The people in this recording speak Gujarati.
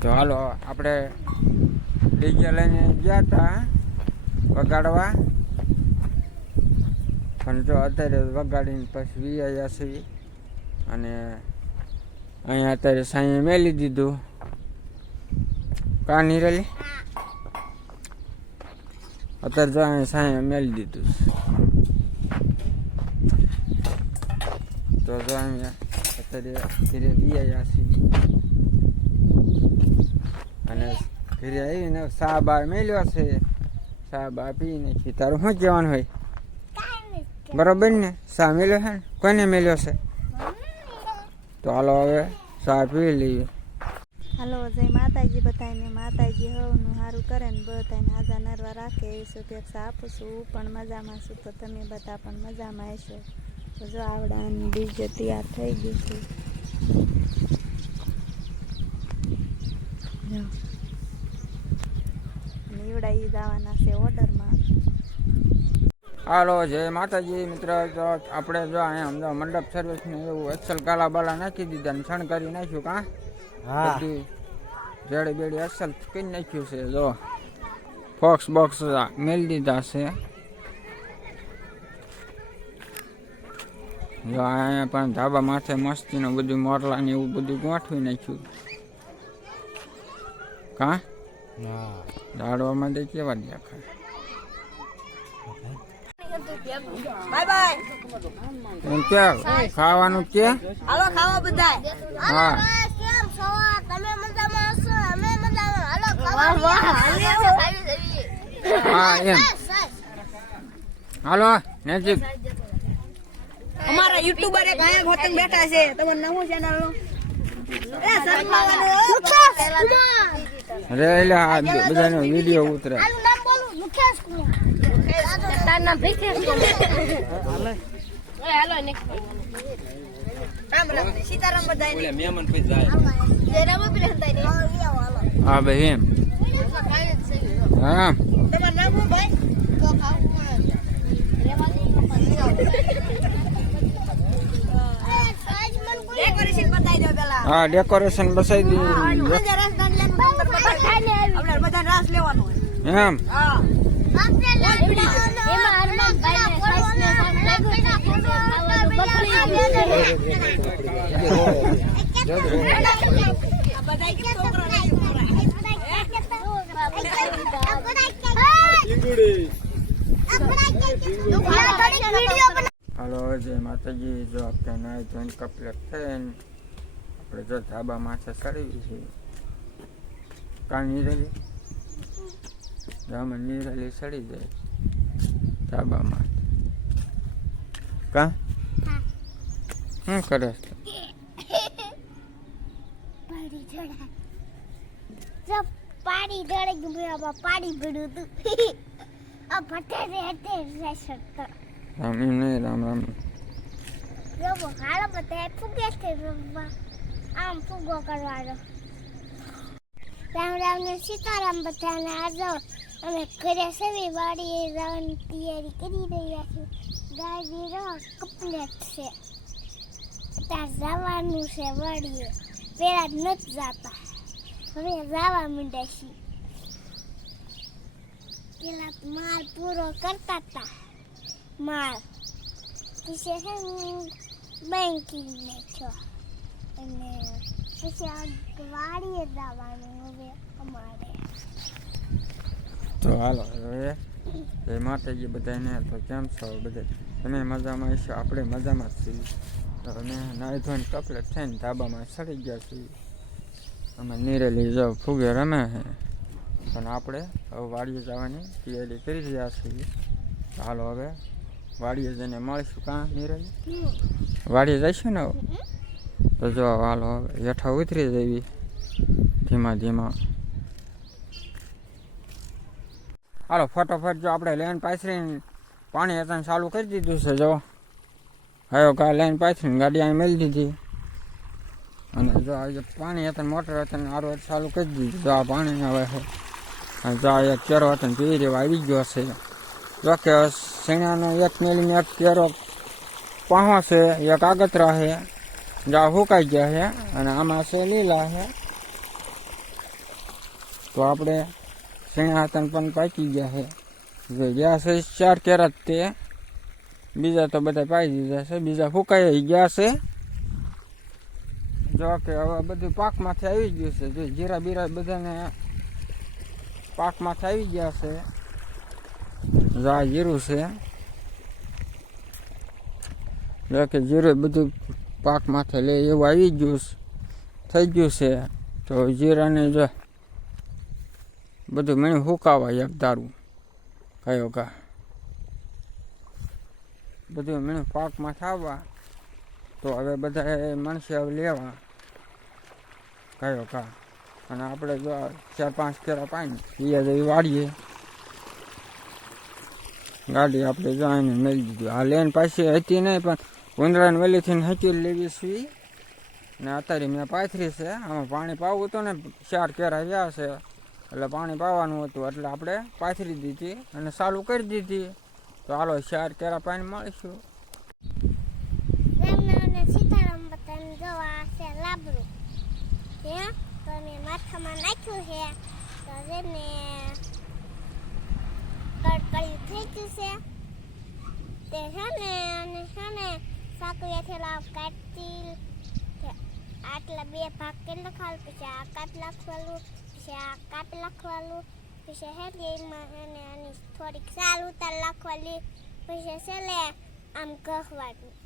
તો હાલો આપણે ડીજે લઈને ગયા હતા વગાડવા. પણ જો અત્યારે વગાડીને પછી વી આવ્યા છીએ. અને અહીંયા અત્યારે સાંજે મેલી દીધું. કા નીરેલી? અત્યારે જો અહીંયા સાંજે મેલી દીધું છે. તો જો અહીંયા અત્યારે ધીરે વી આવ્યા છીએ અને ઘરે આવીને સા બા મેલ્યો છે સા બા પીને તારું શું કહેવાનું હોય બરોબર ને સા મેલ્યો છે ને કોને મેલ્યો છે તો હાલો હવે સા પી લઈએ હાલો જય માતાજી બધાને માતાજી હવનું સારું કરે ને બધાને હાજા નરવા રાખે એ શુભેચ્છા આપું છું પણ મજામાં છું તો તમે બધા પણ મજામાં હશો જો આવડાની ડીજે તૈયાર થઈ ગઈ છે. અને દાવાના છે ઓર્ડરમાં. હાલો જય માતાજી મિત્ર. તો આપણે જો અહીંયા અમદાવાદ મંડપ સર્વિસ ને એવું અસલ કાલા બાલા નાખી દીધા ને છણ કરી નાખ્યું કા? હા. બધી બેડી અસલ કરી નાખ્યું છે જો. ફોક્સ બોક્સ મેલ દીધા છે. જો અહીંયા પણ ધાબા માથે મસ્તીનું બધું મોરલા ને એવું બધું ગોઠવી નાખ્યું. કા? ઝાડવામાં તે કેવા દેખાય? બાય બાય એમ કે ખાવાનું કે? હાલો ખાવા બધાય. હા. બસ કેમ છો? તમે મજામાં હશો? અમે મજામાં. હાલો ખાવા હા એમ. હાલો નજીક અમારા યુટ્યુબર એક અહીંયા ગોતંગ બેઠા છે. તમાર નવું ચેનલનું એ શરમાવાનું રે એટલે આ બધાનો વીડિયો ઉતરે. હા ભાઈ એમ. હા. તમારું નામ ભાઈ ડેકોરેશન બતાવી દો પેલા હા ડેકોરેશન બસાઈ હોય એમ? હાલો જય માતાજી. જો આપણે નાય જોઈન કપલેટ થઈને આપણે જો ધાબા માથે ચડવી છે. કાં નીરેલી? ધામાં નીરેલી ચડી જાય ધાબા માથે. કાં? શું કરે પાડી દડે ગયું પાડી પડ્યું તું આ ભટ્ટે રહેતે રહેશે તો રામ એમ રામ રામ. રોબો હાલ બધા ફૂગે છે રમવા. આમ ફૂગો કરવાનો. રામ રામ ને સીતારામ બધાને આજો અમે ઘરે સેવી વાડીએ જવાની તૈયારી કરી રહ્યા છીએ ગાડી રો કમ્પ્લેટ છે. ત્યાં જવાનું છે વાડીએ. પેલા જ નથી જતા. હવે જવા માંડ્યા છીએ પેલા માલ પૂરો કરતા હતા માલ. પછી છે બેંકિંગ નાખ્યો અને પછી આ વાડીએ જવાનું હવે અમારે. તો હાલો હવે એ માતાજી બધાને તો કેમ છો બધા તમે મજામાં હશો? આપણે મજામાં જ છીએ. તો અમે નાહી ધોઈને કપલેટ થઈને ધાબામાં ચડી ગયા છીએ. અમે નીરેલી જો ફુગે રમે છે પણ આપણે હવે વાડીએ જવાની તૈયારી કરી રહ્યા છીએ. તો હાલો હવે વાડીએ જઈને મળીશું. કાં નીરેલી? વાડીએ જઈશું ને હવે? તો જો હાલો, હવે હેઠા ઉતરી જવી ધીમા ધીમા. હાલો, ફટોફટ જો આપણે લેન પાથરીને પાણી હતા ચાલુ કરી દીધું છે, જો. હવે કા લેન પાછરી ગાડી અહીં મેળી દીધી. અને જો આજે પાણી હતા મોટર હતા આરો ચાલુ કરી દીધું જો આ પાણી આવે છે જો આ એક કેરો હતો પી રેવા આવી ગયો છે. જો કે શેણાનો એક મેલીને એક કેરો પાહો છે, એક આગતરા છે. જા સુકાઈ ગયા છે અને આમાં છે લીલા છે તો આપણે શેણા હાથન પણ પાકી ગયા છે જો ગયા છે ચાર કેરાત તે બીજા તો બધા પાઈ દીધા છે બીજા ફૂકાઈ ગયા છે જો કે હવે બધું પાકમાંથી આવી ગયું છે જો જીરા બીરા બધાને પાકમાંથી આવી ગયા છે જો આ જીરું છે જો કે જીરું બધું પાક માથે લે એવું આવી ગયું થઈ ગયું છે. તો જીરાને જો બધું મેં હુકાવા એક દારૂ. કયો કા? બધું મેં પાકમાં થવા તો હવે બધા માણસે હવે લેવા. કયો કા? અને આપણે જો ચાર પાંચ કેરા પાણી એ જઈ વાળીએ. ગાડી આપણે જો આને મેળી દીધું. આ લેન પાસે હતી નહીં પણ ઉંદરાને વેલીથી હચી લેવી છીએ ને અત્યારે મેં પાથરી છે. આમાં પાણી પાવું હતું ને ચાર કેરા રહ્યા છે. એટલે પાણી પાવાનું હતું. એટલે આપણે પાથરી દીધી અને ચાલુ કરી દીધી. તો હાલો ચાર કેરા પાણી મળીશું. થઈ ગયું છે. તે છે ને અને છે ને સાકરિયાથી લાવ કાઢતી આટલા બે ભાગ કરી લખાવું પછી આ કાપ લખવાનું, પછી આ કાપ લખવાનું, પછી હેલી એમાં અને આની થોડીક સાલ ઉતાર લખવાની, પછી છેલ્લે આમ કહવાનું